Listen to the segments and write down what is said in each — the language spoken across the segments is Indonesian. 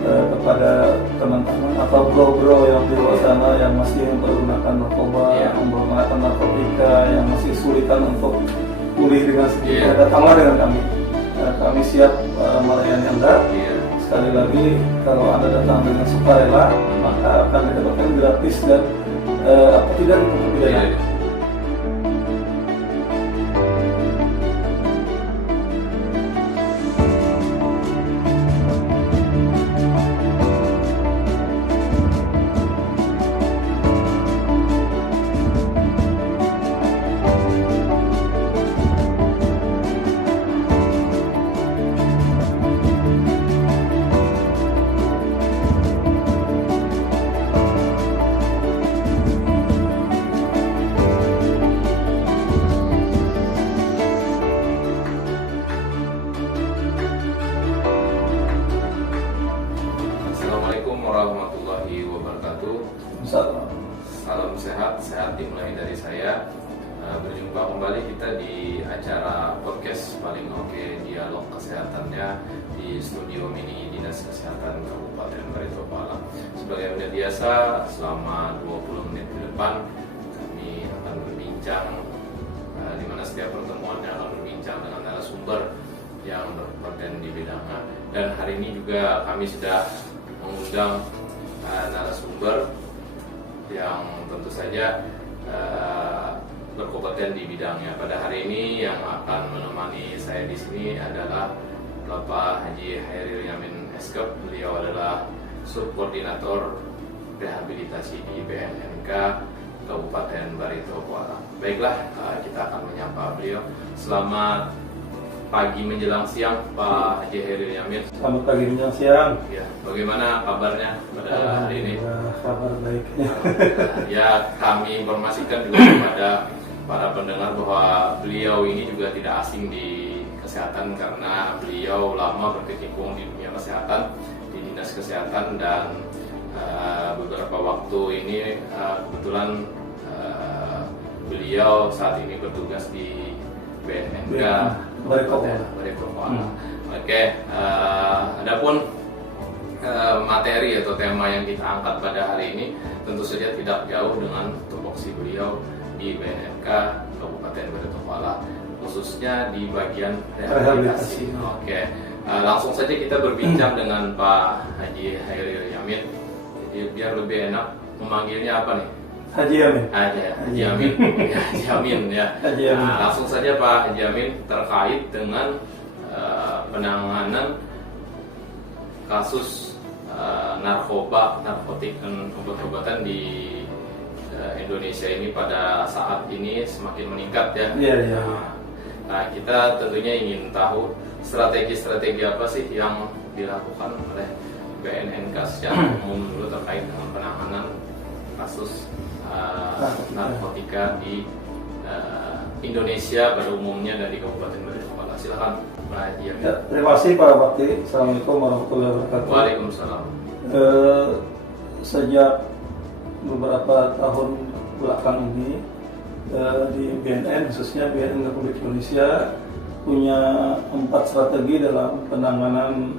kepada teman-teman atau bro-bro yang di luar sana yang masih menggunakan narkoba, menggunakan narkotika, yang masih sulitan untuk pulih dengan sendiri, datanglah dengan kami. Kami siap melayani Anda. Sekali lagi, kalau Anda datang dengan sukarela, maka akan didapatkan gratis dan apa tidak ditutup pidana. Assalamualaikum warahmatullahi wabarakatuh. Salam sehat dimulai dari saya. Berjumpa kembali kita di acara podcast paling oke dialog kesehatannya di studio mini Dinas Kesehatan Kabupaten Baritokwala. Sebagai biasa, selama 20 menit ke depan kami akan berbincang, di mana setiap pertemuannya akan berbincang dengan narasumber yang berkompeten di bidangnya. Dan hari ini juga kami sudah mengundang narasumber yang tentu saja berkompeten di bidangnya. Pada hari ini yang akan menemani saya di sini adalah Bapak Haji Hairil Yamin Eskep. Beliau adalah subkoordinator rehabilitasi di BNNK Kabupaten Baritokwala. Baiklah, kita akan menyapa beliau. Selamat pagi menjelang siang, Pak Haji Hairil Yamin. Selamat pagi menjelang siang. Ya, bagaimana kabarnya pada hari ini? Kabar baik. Ya, kami informasikan juga kepada para pendengar bahwa beliau ini juga tidak asing di kesehatan karena beliau lama berkecimpung di dunia kesehatan, di dinas kesehatan, dan beberapa waktu ini kebetulan beliau saat ini bertugas di BNNK Baritokwala. Oke, adapun materi atau tema yang kita angkat pada hari ini tentu saja tidak jauh dengan tupoksi beliau di BNNK Kabupaten Baritokwala, khususnya di bagian rehabilitasi. Oke, langsung saja kita berbincang dengan Pak Haji Hairil Yamin. Jadi biar lebih enak memanggilnya apa nih? Haji Yamin. Haji Yamin. Haji Yamin ya. Haji Yamin. Nah, langsung saja Pak Haji Yamin terkait dengan penanganan kasus narkoba, narkotik dan obat-obatan di Indonesia ini pada saat ini semakin meningkat ya. Iya. Nah, kita tentunya ingin tahu strategi-strategi apa sih yang dilakukan oleh BNNK secara umum dulu terkait dengan penanganan kasus narkotika di Indonesia pada umumnya dan di Kabupaten Baritokwala. Silakan Pak Haji Yamin. Ya, terima kasih Pak Bakti. Assalamualaikum warahmatullahi wabarakatuh. Waalaikumsalam. Sejak beberapa tahun belakang ini di BNN, khususnya BNN Republik Indonesia, punya 4 strategi dalam penanganan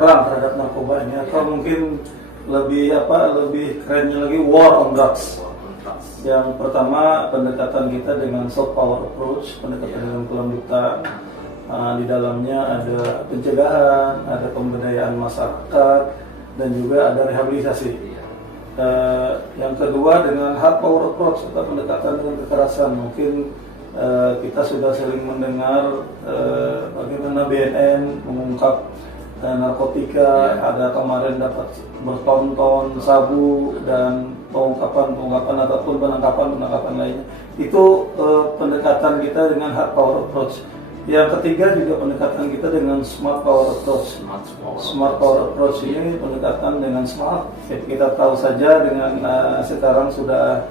perang terhadap narkoba ini, atau mungkin lebih kerennya lagi, war on drugs. Yang pertama, pendekatan kita dengan soft power approach, pendekatan dengan kelembutan. Di dalamnya ada pencegahan, ada pemberdayaan masyarakat, dan juga ada rehabilitasi. Yang kedua dengan hard power approach atau pendekatan dengan kekerasan. Mungkin kita sudah sering mendengar bagaimana BNN mengungkap narkotika, ada kemarin dapat bertonton sabu dan pengungkapan ataupun penangkapan lainnya. Itu pendekatan kita dengan hard power approach. Yang ketiga juga pendekatan kita dengan smart power approach. Smart power approach ini pendekatan dengan smart. Kita tahu saja dengan sekarang sudah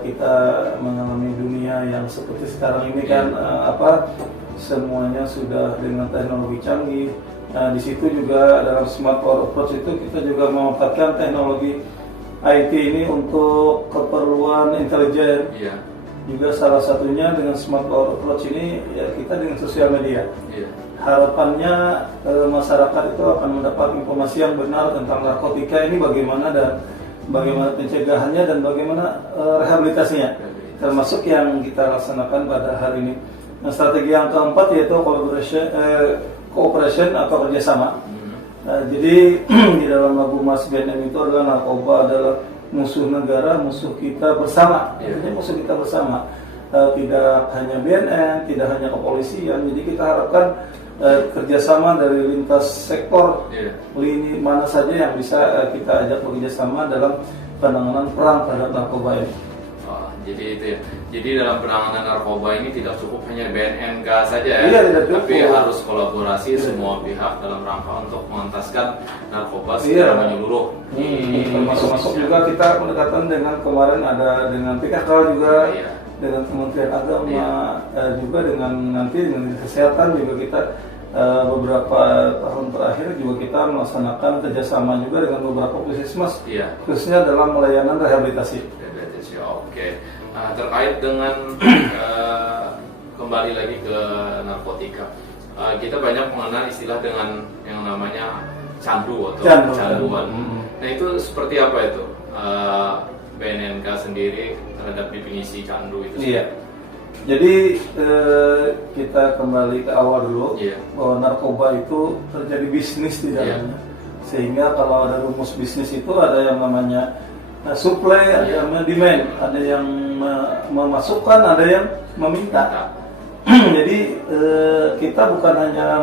kita mengalami dunia yang seperti sekarang ini kan, semuanya sudah dengan teknologi canggih. Di situ juga dalam smart power approach itu kita juga memanfaatkan teknologi IT ini untuk keperluan intelijen. Juga salah satunya dengan smart power approach ini ya kita dengan sosial media. harapannya masyarakat itu akan mendapat informasi yang benar tentang narkotika ini bagaimana dan bagaimana pencegahannya dan bagaimana rehabilitasinya, termasuk yang kita laksanakan pada hari ini. Nah, strategi yang keempat yaitu cooperation atau kerjasama. Jadi di dalam lagu Mas BNM itu adalah narkoba adalah musuh negara, musuh kita bersama. Artinya musuh kita bersama. Tidak hanya BNN, tidak hanya kepolisian. Jadi kita harapkan kerjasama dari lintas sektor, lini mana saja yang bisa kita ajak bekerjasama dalam penanganan perang terhadap narkoba ini. Jadi itu ya. Jadi dalam penanganan narkoba ini tidak cukup hanya BNN saja ya, tapi harus kolaborasi semua pihak dalam rangka untuk mengentaskan narkoba secara menyeluruh. Termasuk juga kita pendekatan dengan kemarin ada dengan PKK juga, dengan Kementerian Agama, juga dengan nanti dengan kesehatan juga kita beberapa tahun terakhir juga kita melaksanakan kerjasama juga dengan beberapa puskesmas, khususnya dalam melayanan rehabilitasi. Oke. Nah, terkait dengan kembali lagi ke narkotika, kita banyak mengenal istilah dengan yang namanya candu atau canduan. Nah, itu seperti apa itu BNNK sendiri terhadap definisi candu itu? Iya. Jadi kita kembali ke awal dulu, bahwa narkoba itu terjadi bisnis di dalamnya. Sehingga kalau ada rumus bisnis itu ada yang namanya supply, ada yang demand, ada yang memasukkan, ada yang meminta. Jadi kita bukan hanya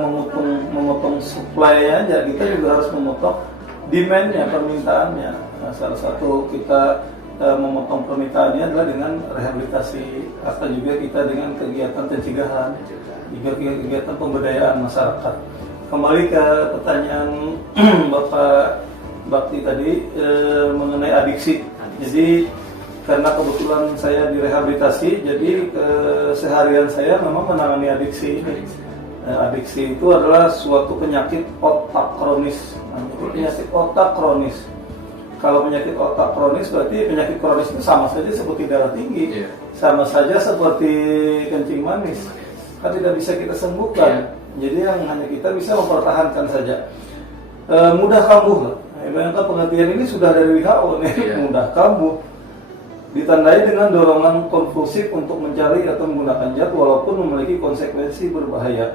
memotong supply aja, kita juga harus memotong demand-nya, permintaannya. Nah, salah satu kita memotong permintaannya adalah dengan rehabilitasi, atau juga kita dengan kegiatan pencegahan, juga kegiatan pemberdayaan masyarakat. Kembali ke pertanyaan Bapak Bakti tadi mengenai adiksi. Jadi karena kebetulan saya direhabilitasi, jadi keseharian saya memang menangani adiksi. Adiksi itu adalah suatu penyakit otak kronis. Penyakit otak kronis. Kalau penyakit otak kronis berarti penyakit kronis itu sama saja seperti darah tinggi, sama saja seperti kencing manis. Kan tidak bisa kita sembuhkan. Jadi yang hanya kita bisa mempertahankan saja. Mudah kambuh. Bayangkan pengertian ini sudah dari WHO nih, mudah kambuh. Ditandai dengan dorongan konvulsif untuk mencari atau menggunakan zat walaupun memiliki konsekuensi berbahaya.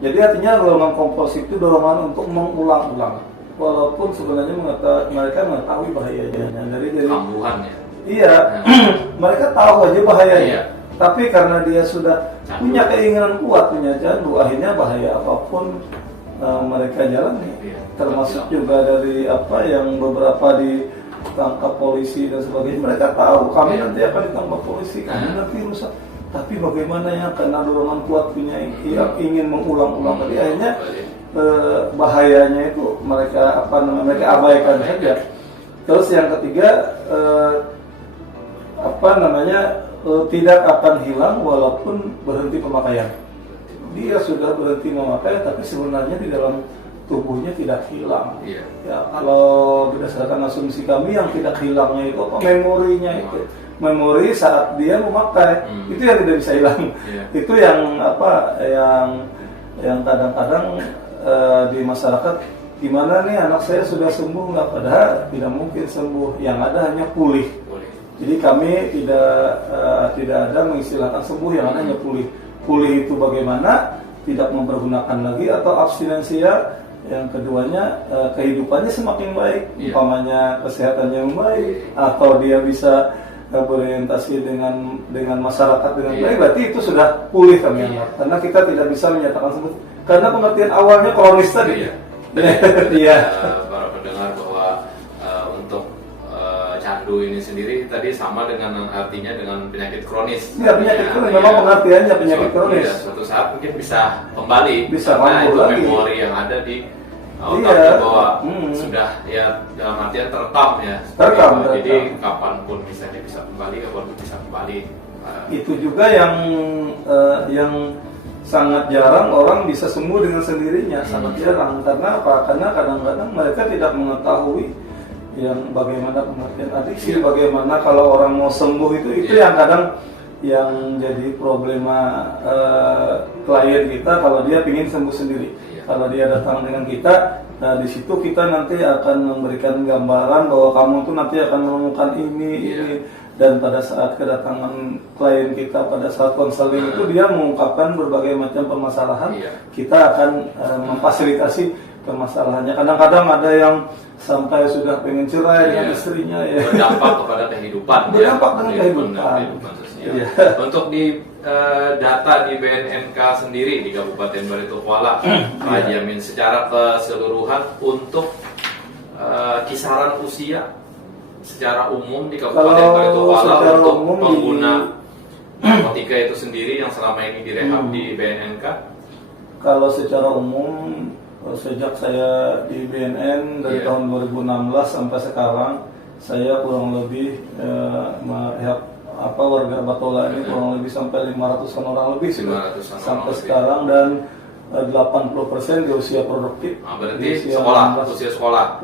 Jadi artinya dorongan kompulsif itu dorongan untuk mengulang-ulang, walaupun sebenarnya mereka mengetahui bahayanya. Dari kambuhan ya. Iya, mereka tahu aja bahayanya. Tapi karena dia sudah punya keinginan kuat, punya candu, akhirnya bahaya apapun mereka jalani, termasuk juga dari apa yang beberapa ditangkap polisi dan sebagainya. Mereka tahu kami nanti akan ditangkap polisi, kami nanti rusak. Tapi bagaimana ya, karena dorongan kuat punya ingin mengulang-ulang tadi, akhirnya bahayanya itu mereka abaikan saja. Terus yang ketiga tidak akan hilang walaupun berhenti pemakaian. Dia sudah berhenti memakai, tapi sebenarnya di dalam tubuhnya tidak hilang. Ya, kalau berdasarkan asumsi kami, yang tidak hilangnya itu memorinya itu. Memori saat dia memakai itu yang tidak bisa hilang. Itu yang yang kadang-kadang di masyarakat, gimana nih anak saya sudah sembuh nggak? Padahal tidak mungkin sembuh, yang ada hanya pulih. Jadi kami tidak ada mengistilahkan sembuh, yang ada hanya pulih. Pulih itu bagaimana? Tidak mempergunakan lagi atau abstinensia. Yang keduanya kehidupannya semakin baik, umpamanya kesehatannya membaik, atau dia bisa berorientasi dengan masyarakat dengan baik, berarti itu sudah pulih kami anggap. Karena kita tidak bisa menyatakan sembuh, karena pengertian awalnya kronis tadi. Para pendengar, bahwa untuk candu ini sendiri tadi sama dengan artinya dengan penyakit kronis. Iya, penyakit kronis memang pengertiannya penyakit kronis. Suatu saat mungkin bisa kembali, karena itu lagi memori yang ada di otak bahwa sudah dalam artian terekam ya. Terekam. Jadi kapanpun bisa kembali, kapanpun bisa kembali. Itu juga yang sangat jarang orang bisa sembuh dengan sendirinya, sangat jarang. Karena apa? Karena kadang-kadang mereka tidak mengetahui yang bagaimana pengertian adiksi, bagaimana kalau orang mau sembuh itu yang kadang yang jadi problema klien kita kalau dia ingin sembuh sendiri. Kalau dia datang dengan kita, nah di situ kita nanti akan memberikan gambaran bahwa kamu tuh nanti akan menemukan ini. Dan pada saat kedatangan klien kita pada saat konseling itu dia mengungkapkan berbagai macam permasalahan, kita akan memfasilitasi permasalahannya. Kadang-kadang ada yang sampai sudah pengen cerai dengan istrinya, ya. Berdampak kepada kehidupan. Berdampak dengan kehidupan. Untuk di data di BNNK sendiri di Kabupaten Barito Kuala, Pak Haji Amin, secara keseluruhan untuk kisaran usia secara umum di Kabupaten Barito Kuala untuk pengguna narkotika itu sendiri yang selama ini direhab di BNNK? Kalau secara umum sejak saya di BNN dari tahun 2016 sampai sekarang, saya kurang lebih merehab warga Batola ini kurang lebih sampai 500-an orang lebih sampai sekarang, dan 80% di usia produktif. Berarti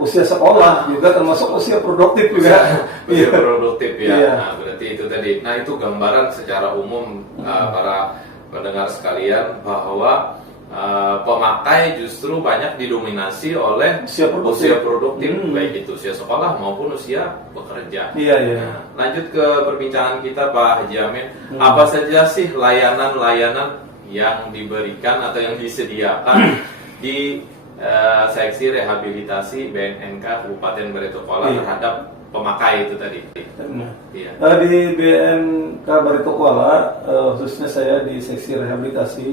usia sekolah juga termasuk usia produktif juga. Usia produktif ya. Nah, berarti itu tadi. Nah, itu gambaran secara umum para pendengar sekalian bahwa pemakai justru banyak didominasi oleh usia produktif, baik itu usia sekolah maupun usia bekerja. Nah, lanjut ke perbincangan kita, Pak Haji Amin. Apa saja sih layanan-layanan yang diberikan atau yang disediakan di seksi rehabilitasi BNNK Kabupaten Barito Kuala terhadap pemakai itu tadi? Di BNNK Barito Kuala, khususnya saya di seksi rehabilitasi,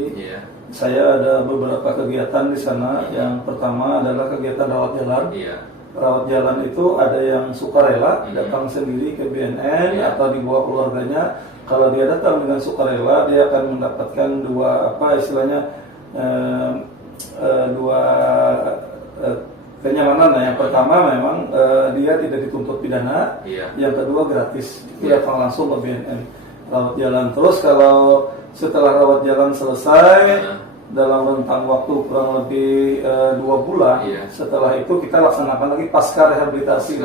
saya ada beberapa kegiatan di sana. Yang pertama adalah kegiatan rawat jalan. Rawat jalan itu ada yang sukarela datang sendiri ke BNN atau dibawa keluarganya. Kalau dia datang dengan sukarela, dia akan mendapatkan dua kenyamanan. Yang pertama memang dia tidak dituntut pidana, yang kedua gratis, dia datang langsung ke BNN rawat jalan. Terus kalau setelah rawat jalan selesai dalam rentang waktu kurang lebih 2 bulan, setelah itu kita laksanakan lagi pasca rehabilitasi.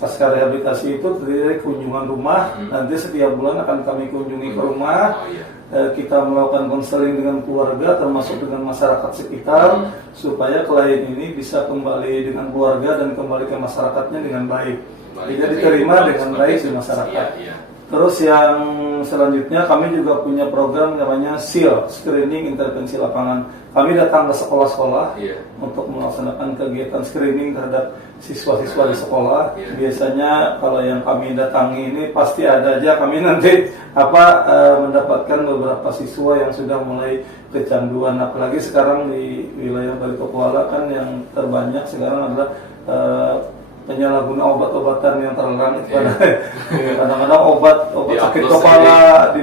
Pasca rehabilitasi itu terdiri dari kunjungan rumah. Nanti setiap bulan akan kami kunjungi ke rumah. Kita melakukan konseling dengan keluarga termasuk dengan masyarakat sekitar, supaya klien ini bisa kembali dengan keluarga dan kembali ke masyarakatnya dengan baik. Tidak diterima dengan baik di masyarakat. Terus yang selanjutnya kami juga punya program namanya SIL, Screening Intervensi Lapangan. Kami datang ke sekolah-sekolah untuk melaksanakan kegiatan screening terhadap siswa-siswa di sekolah. Biasanya kalau yang kami datangi ini pasti ada aja kami nanti mendapatkan beberapa siswa yang sudah mulai kecanduan. Apalagi sekarang di wilayah Barito Kuala kan yang terbanyak sekarang adalah penyalahguna obat-obatan yang terlarang itu. Kadang-kadang obat sakit kepala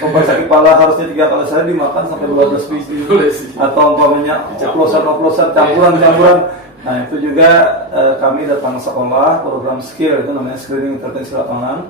obat sakit kepala harusnya 3 kali sehari dimakan sampai 12 biji, atau umpamanya oplosan campuran. Nah, itu juga kami datang sekolah, program skill itu namanya screening intervensi lapangan.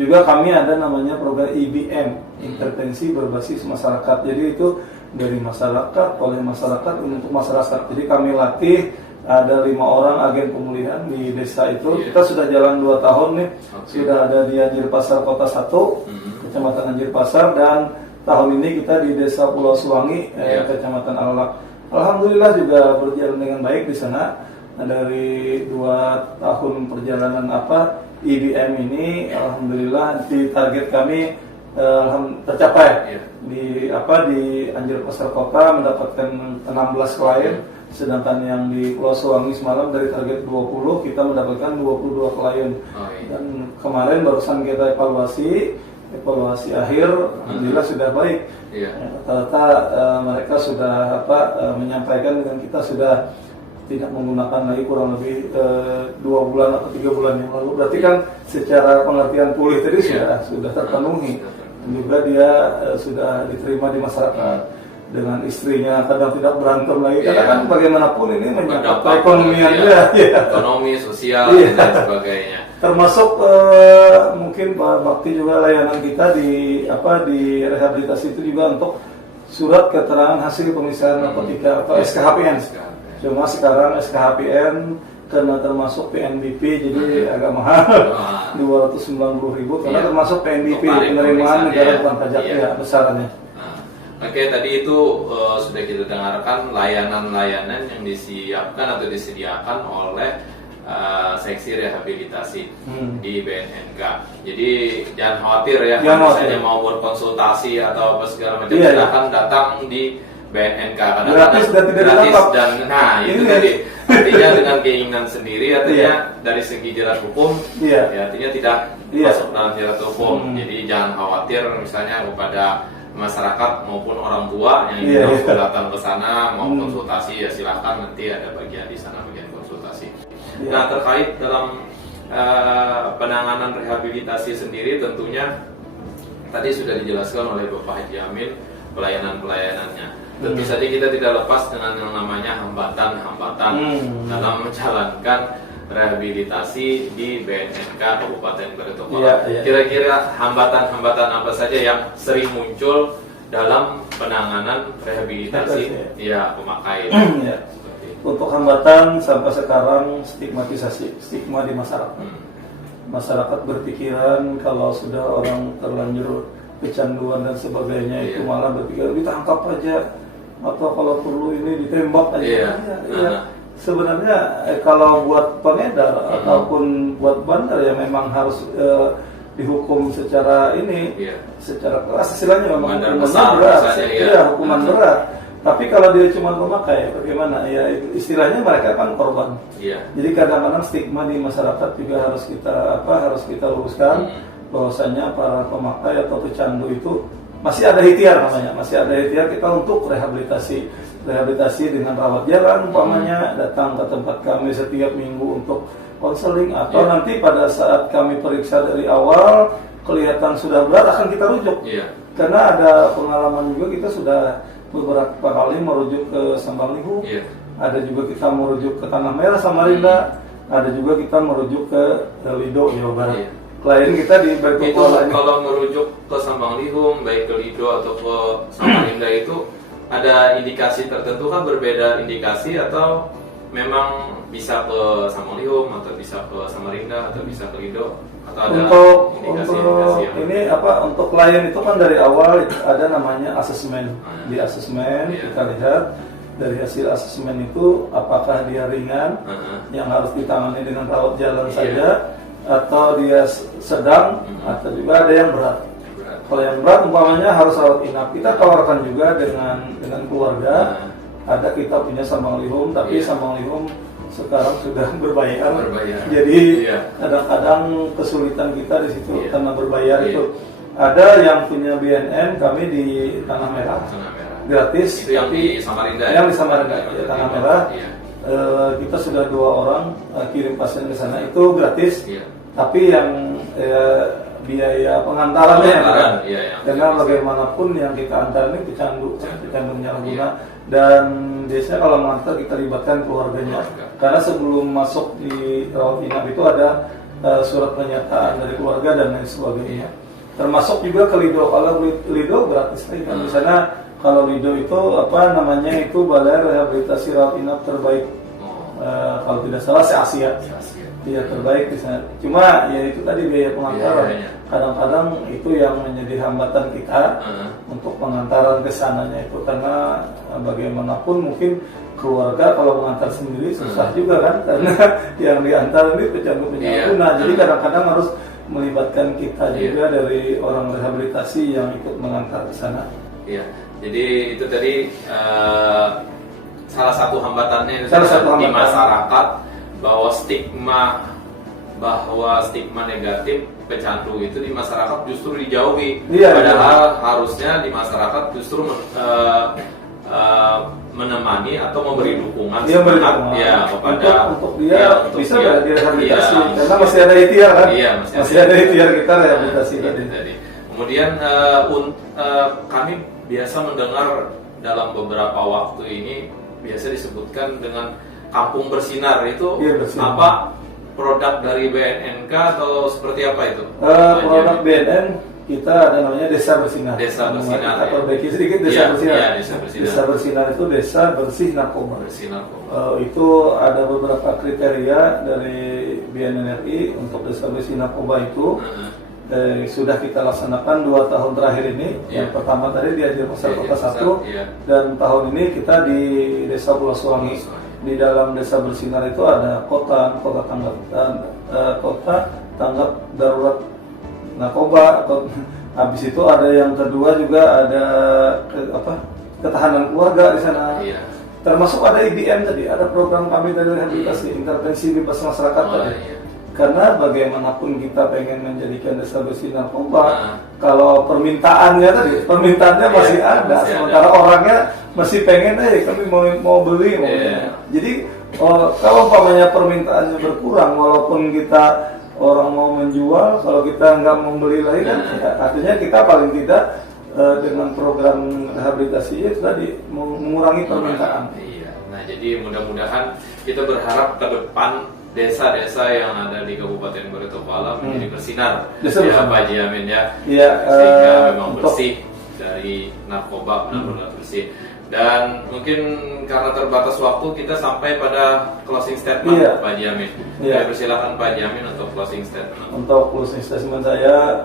Juga kami ada namanya program IBM, intervensi berbasis masyarakat. Jadi itu dari masyarakat, oleh masyarakat, untuk masyarakat. Jadi kami latih ada 5 orang agen pemulihan di desa itu. Kita sudah jalan 2 tahun nih. Sudah ada di Anjir Pasar Kota 1, Kecamatan Anjir Pasar, dan tahun ini kita di Desa Pulau Suwangi, Kecamatan Alalak. Alhamdulillah juga berjalan dengan baik di sana. Nah, dari 2 tahun perjalanan IBM ini, alhamdulillah di target kami tercapai. Di Anjir Pasar Kota mendapatkan 16 klien. Sedangkan yang di Pulau Suwangi semalam dari target 20, kita mendapatkan 22 klien. Dan kemarin barusan kita evaluasi akhir, alhamdulillah sudah baik. Rata-rata mereka sudah menyampaikan dengan kita sudah tidak menggunakan lagi kurang lebih 2 bulan atau 3 bulan yang lalu. Berarti kan secara pengertian pulih tadi sudah terpenuhi. Dan juga dia sudah diterima di masyarakat. Dengan istrinya kadang tidak berantem lagi, karena kan bagaimanapun ini menyangkut perekonomian dia, ekonomi, sosial, dan sebagainya. Termasuk mungkin Pak Bakti juga layanan kita di rehabilitasi itu juga untuk surat keterangan hasil pemisahan narkotika atau SKHPN. Cuma sekarang SKHPN karena termasuk PNBP jadi agak mahal, 290.000 karena termasuk PNBP, penerimaan negara bukan pajak ya besarannya. Oke, tadi itu sudah kita dengarkan layanan-layanan yang disiapkan atau disediakan oleh seksi rehabilitasi di BNNK. Jadi jangan khawatir ya, kalau misalnya mau berkonsultasi atau apa segala macam, silahkan datang di BNNK karena gratis dan nah itu tadi artinya dengan keinginan sendiri artinya dari segi jerat hukum ya artinya tidak masuk dalam jerat hukum. Jadi jangan khawatir misalnya kepada masyarakat maupun orang tua yang ingin datang ke sana mau konsultasi ya silahkan, nanti ada bagian di sana bagian konsultasi. Nah, terkait dalam penanganan rehabilitasi sendiri tentunya tadi sudah dijelaskan oleh Bapak Haji Amin pelayanan-pelayanannya. Tentu saja kita tidak lepas dengan yang namanya hambatan-hambatan dalam menjalankan rehabilitasi di BNNK Kabupaten Beritokola. Kira-kira hambatan-hambatan apa saja yang sering muncul dalam penanganan rehabilitasi pemakai? Untuk hambatan sampai sekarang stigma di masyarakat. Masyarakat berpikiran kalau sudah orang terlanjur kecanduan dan sebagainya itu malah berpikir ditangkap aja atau kalau perlu ini ditembak aja. Sebenarnya kalau buat pengedar ataupun buat bandar ya memang harus dihukum secara secara keras, istilahnya memang hukumannya berat, hukuman berat. Tapi kalau dia cuma memakai, bagaimana? Ya istilahnya mereka kan korban. Jadi kadang-kadang stigma di masyarakat juga harus kita luruskan bahwasanya para pemakai atau pecandu itu masih ada ikhtiar namanya, masih ada ikhtiar kita untuk rehabilitasi dengan rawat jalan umpamanya, datang ke tempat kami setiap minggu untuk konseling atau nanti pada saat kami periksa dari awal kelihatan sudah berat akan kita rujuk. Karena ada pengalaman juga kita sudah beberapa kali merujuk ke Sambalnihum, ada juga kita merujuk ke Tanah Merah Samarinda, ada juga kita merujuk ke Lido Jawa Barat. Klien kita di Beritokola. Kalau merujuk ke Sambalnihum, baik ke Lido atau ke Samarinda itu ada indikasi tertentu kan, berbeda indikasi atau memang bisa ke Sambalnihum atau bisa ke Samarinda atau bisa ke Lido atau ada indikasi ini untuk klien itu kan dari awal ada namanya asesmen. Di asesmen kita lihat dari hasil asesmen itu apakah dia ringan yang harus ditangani dengan rawat jalan saja atau dia sedang atau juga ada yang berat. Kalau yang berat umpamanya harus rawat inap, kita tawarkan juga dengan keluarga. Ada kita punya Sambalnihum, tapi Sambalnihum sekarang sudah berbayar. Jadi kadang-kadang kesulitan kita di situ karena berbayar itu. Ada yang punya BNN, kami di Tanah Merah gratis. Itu yang di Samarinda. Yang di Samarinda, Tanah Merah. Kita sudah 2 orang kirim pasien ke sana itu gratis. Tapi yang biaya pengantarannya karena bagaimanapun yang kita antar ini pecandu penyalahguna, dan biasanya kalau mengantar kita libatkan keluarganya karena sebelum masuk di rawat inap itu ada surat pernyataan dari keluarga dan lain sebagainya, termasuk juga ke Lido. Kalau Lido gratis kan di sana. Kalau Lido itu itu Balai Rehabilitasi Rawat Inap terbaik, kalau tidak salah se-Asia. Dia terbaik di sana. Cuma ya itu tadi biaya pengantaran. Kadang-kadang itu yang menjadi hambatan kita untuk pengantaran ke sananya itu, karena bagaimanapun mungkin keluarga kalau mengantar sendiri susah juga kan, karena yang diantar ini pecandu-penyalahguna. Jadi kadang-kadang harus melibatkan kita juga dari orang rehabilitasi yang ikut mengantar ke sana. Jadi itu tadi salah satu hambatannya di masyarakat, bahwa stigma negatif pecandu itu di masyarakat justru dijauhi. Padahal harusnya di masyarakat justru menemani atau memberi dukungan kepada untuk dia bisa direhabilitasi karena masih ada ikhtiar kan. Masih ada ikhtiar kita rehabilitasi tadi. Kemudian kami biasa mendengar dalam beberapa waktu ini biasa disebutkan dengan Kampung Bersinar itu apa produk dari BNNK atau seperti apa itu? Produk BNN kita ada namanya Desa Bersinar. Desa Bersinar. Kita perbaiki sedikit Desa Bersinar. Iya, Desa Bersinar. Desa Bersinar itu desa bersih narkoba. Bersih narkoba. Itu ada beberapa kriteria dari BNNRI untuk desa bersih narkoba itu. Sudah kita laksanakan 2 tahun terakhir ini. Yang pertama tadi di Ajar Pasar Kota 1, dan tahun ini kita di Desa Pulau Suwangi. Di dalam Desa Bersinar itu ada kota tanggap darurat narkoba. Habis itu ada yang kedua juga ada ketahanan keluarga di sana. Termasuk ada IBM tadi, ada program kami dari rehabilitasi intervensi bebas masyarakat tadi. Karena bagaimanapun kita pengen menjadikan desa bersih narkoba, kalau permintaannya masih ada, sementara orangnya masih pengen, kami mau beli. Jadi kalau umpamanya permintaannya berkurang, walaupun kita orang mau menjual, kalau kita nggak mau beli lagi kan, artinya kita paling tidak dengan program rehabilitasi itu tadi mengurangi permintaan. Nah, jadi mudah-mudahan kita berharap ke depan desa-desa yang ada di Kabupaten Baritokwala menjadi bersinar, ya Pak Haji Amin ya, sehingga memang bersih dari narkoba, benar-benar bersih. Dan mungkin karena terbatas waktu kita sampai pada closing statement Pak Haji Amin. Persilakan Pak Haji Amin untuk closing statement. Untuk closing statement saya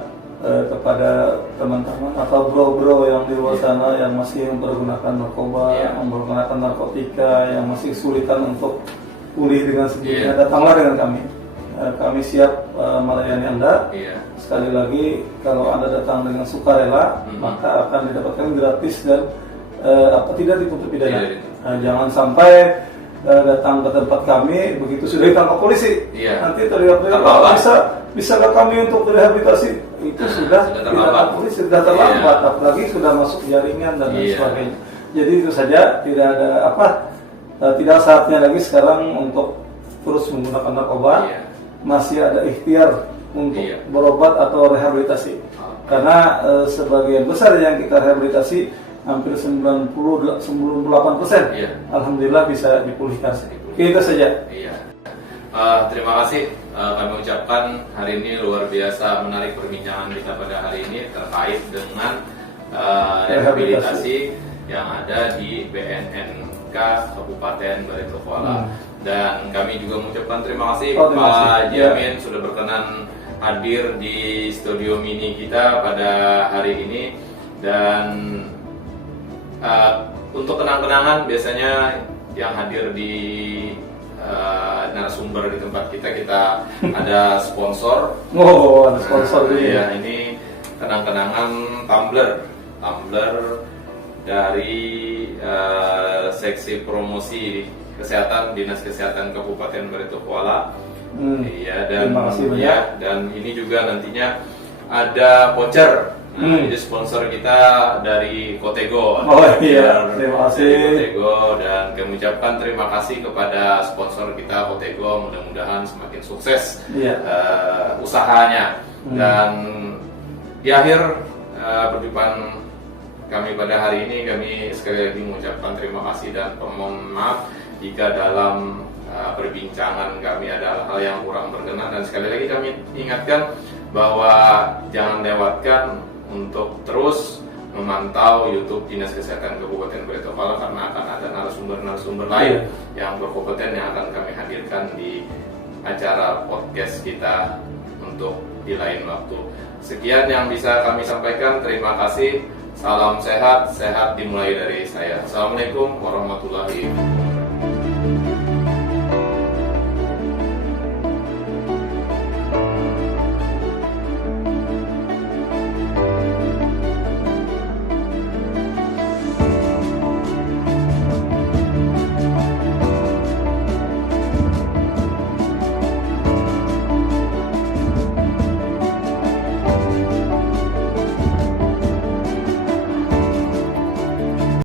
kepada teman-teman atau bro-bro yang di luar sana yang masih mempergunakan narkoba, mempergunakan narkotika, yang masih kesulitan untuk pulih dengan sendirinya, datanglah dengan kami. Kami siap melayani Anda. Sekali lagi, kalau Anda datang dengan sukarela, maka akan didapatkan gratis dan tidak dituntut pidana. Jangan sampai datang ke tempat kami begitu sudah ditangkap polisi, nanti teriak-teriak bisa ke kami untuk direhabilitasi. Itu sudah tindakan polisi, sudah terlambat, apalagi sudah masuk jaringan dan sebagainya. Jadi itu saja, tidak saatnya lagi sekarang untuk terus menggunakan narkoba. Masih ada ikhtiar untuk berobat atau rehabilitasi. Karena sebagian besar yang kita rehabilitasi, hampir 98%, alhamdulillah bisa dipulihkan. Itu saja. Terima kasih. Kami ucapkan hari ini luar biasa menarik perbincangan kita pada hari ini terkait dengan rehabilitasi yang ada di BNNK Kabupaten Baritokwala. Dan kami juga mengucapkan terima kasih Pak Haji Amin sudah berkenan hadir di studio mini kita pada hari ini. Dan untuk kenang-kenangan biasanya yang hadir di narasumber di tempat kita ada sponsor. Ada sponsor. Ini kenang-kenangan tumbler dari seksi promosi kesehatan Dinas Kesehatan Kabupaten Baritokwala. Dan ini juga nantinya ada voucher. Ini sponsor kita dari Kotego. Terima kasih Kotego, dan kami ucapkan terima kasih kepada sponsor kita Kotego. Mudah-mudahan semakin sukses usahanya. Dan di akhir perjumpaan kami pada hari ini, kami sekali lagi mengucapkan terima kasih dan mohon maaf jika dalam perbincangan kami ada hal yang kurang berkenan. Dan sekali lagi kami ingatkan bahwa jangan lewatkan untuk terus memantau YouTube Dinas Kesehatan Kabupaten Baritokwala, karena akan ada narasumber lain yang berkompeten yang akan kami hadirkan di acara podcast kita untuk di lain waktu. Sekian yang bisa kami sampaikan. Terima kasih. Salam sehat dimulai dari saya. Assalamualaikum warahmatullahi wabarakatuh.